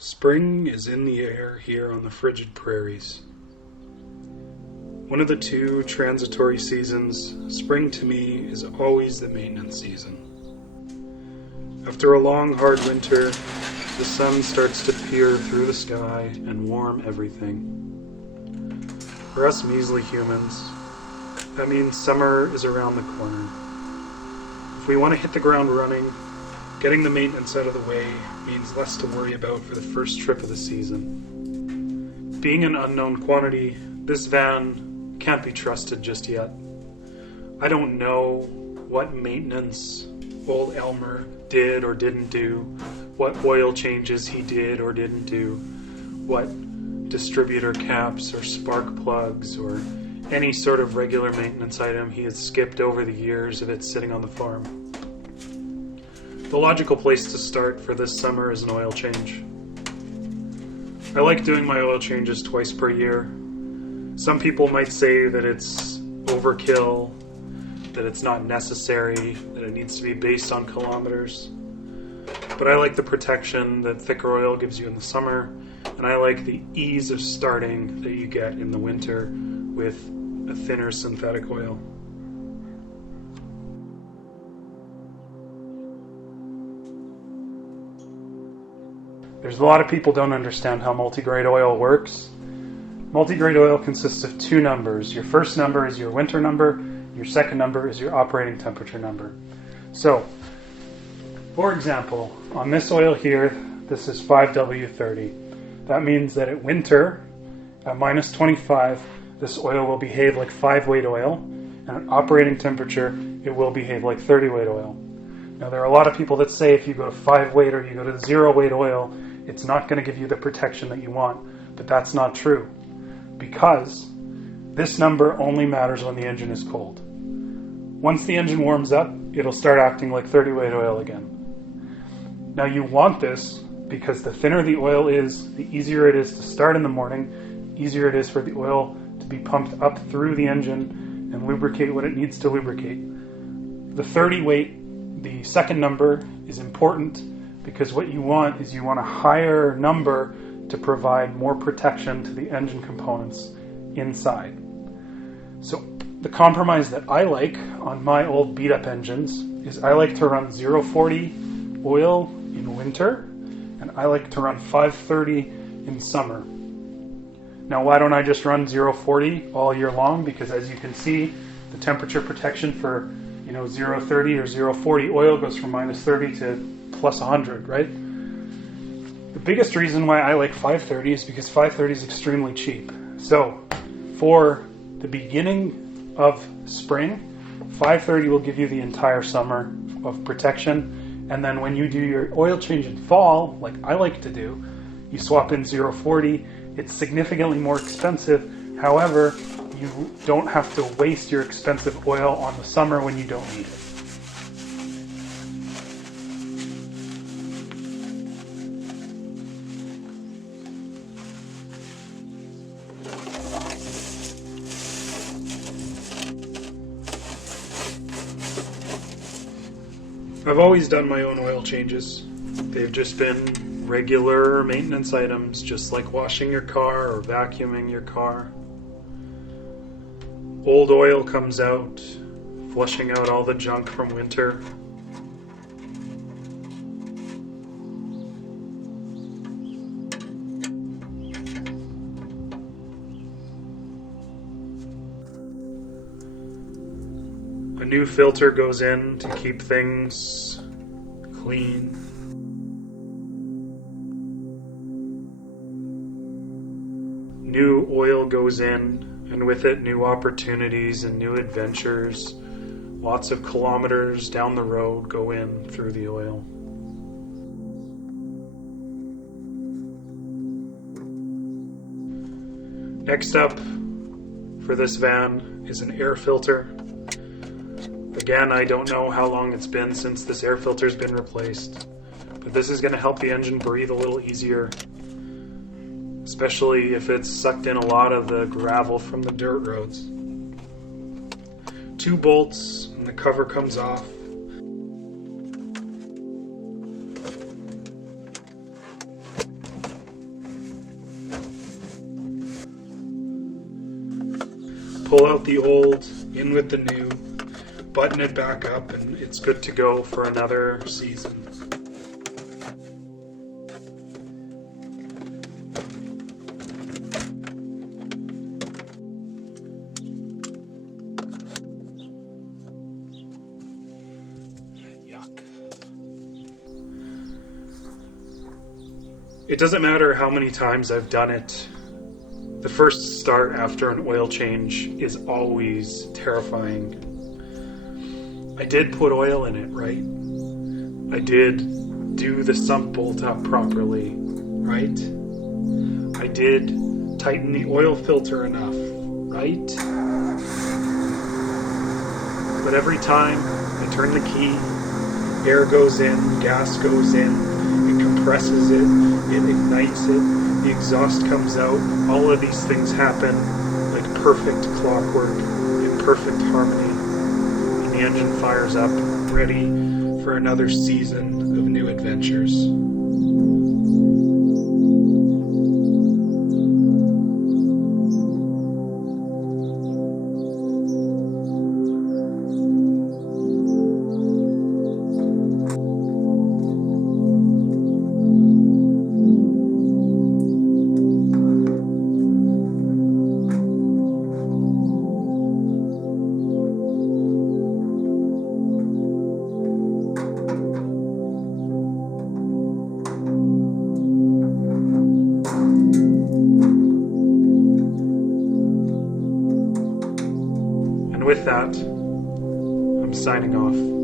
Spring is in the air here on the frigid prairies. One of the two transitory seasons, spring to me is always the maintenance season. After a long, hard winter, the sun starts to peer through the sky and warm everything. For us measly humans, that means summer is around the corner. If we want to hit the ground running, getting the maintenance out of the way means less to worry about for the first trip of the season. Being an unknown quantity, this van can't be trusted just yet. I don't know what maintenance old Elmer did or didn't do, what oil changes he did or didn't do, what distributor caps or spark plugs or any sort of regular maintenance item he has skipped over the years of it sitting on the farm. The logical place to start for this summer is an oil change. I like doing my oil changes twice per year. Some people might say that it's overkill, that it's not necessary, that it needs to be based on kilometers. But I like the protection that thicker oil gives you in the summer, and I like the ease of starting that you get in the winter with a thinner synthetic oil. There's a lot of people don't understand how multigrade oil works. Multigrade oil consists of two numbers. Your first number is your winter number. Your second number is your operating temperature number. So, for example, on this oil here, this is 5W30. That means that at winter, at minus 25, this oil will behave like 5-weight oil, and at operating temperature, it will behave like 30-weight oil. Now, there are a lot of people that say if you go to 5-weight or you go to 0-weight oil, it's not going to give you the protection that you want, but that's not true, because this number only matters when the engine is cold. Once the engine warms up, it'll start acting like 30-weight oil again. Now, you want this because the thinner the oil is, the easier it is to start in the morning, easier it is for the oil to be pumped up through the engine and lubricate what it needs to lubricate. The 30-weight, the second number, is important because what you want is you want a higher number to provide more protection to the engine components inside. So the compromise that I like on my old beat-up engines is I like to run 040 oil in winter, and I like to run 530 in summer. Now, why don't I just run 040 all year long? Because as you can see, the temperature protection for 030 or 040 oil goes from minus 30 to plus 100, right? The biggest reason why I like 530 is because 530 is extremely cheap. So for the beginning of spring, 530 will give you the entire summer of protection. And then when you do your oil change in fall, like I like to do, you swap in 040. It's significantly more expensive. However, you don't have to waste your expensive oil on the summer when you don't need it. I've always done my own oil changes. They've just been regular maintenance items, just like washing your car or vacuuming your car. Old oil comes out, flushing out all the junk from winter. A new filter goes in to keep things clean. New oil goes in, and with it new opportunities and new adventures. Lots of kilometers down the road go in through the oil. Next up for this van is an air filter. Again, I don't know how long it's been since this air filter's been replaced, but this is going to help the engine breathe a little easier, especially if it's sucked in a lot of the gravel from the dirt roads. 2 bolts and the cover comes off. pull out the old, in with the new, button it back up, and it's good to go for another season. It doesn't matter how many times I've done it. The first start after an oil change is always terrifying. I did put oil in it, right? I did do the sump bolt up properly, right? I did tighten the oil filter enough, right? But every time I turn the key, air goes in, gas goes in, it compresses it, it ignites it, the exhaust comes out. All of these things happen like perfect clockwork, in perfect harmony, and the engine fires up, ready for another season of new adventures. With that, I'm signing off.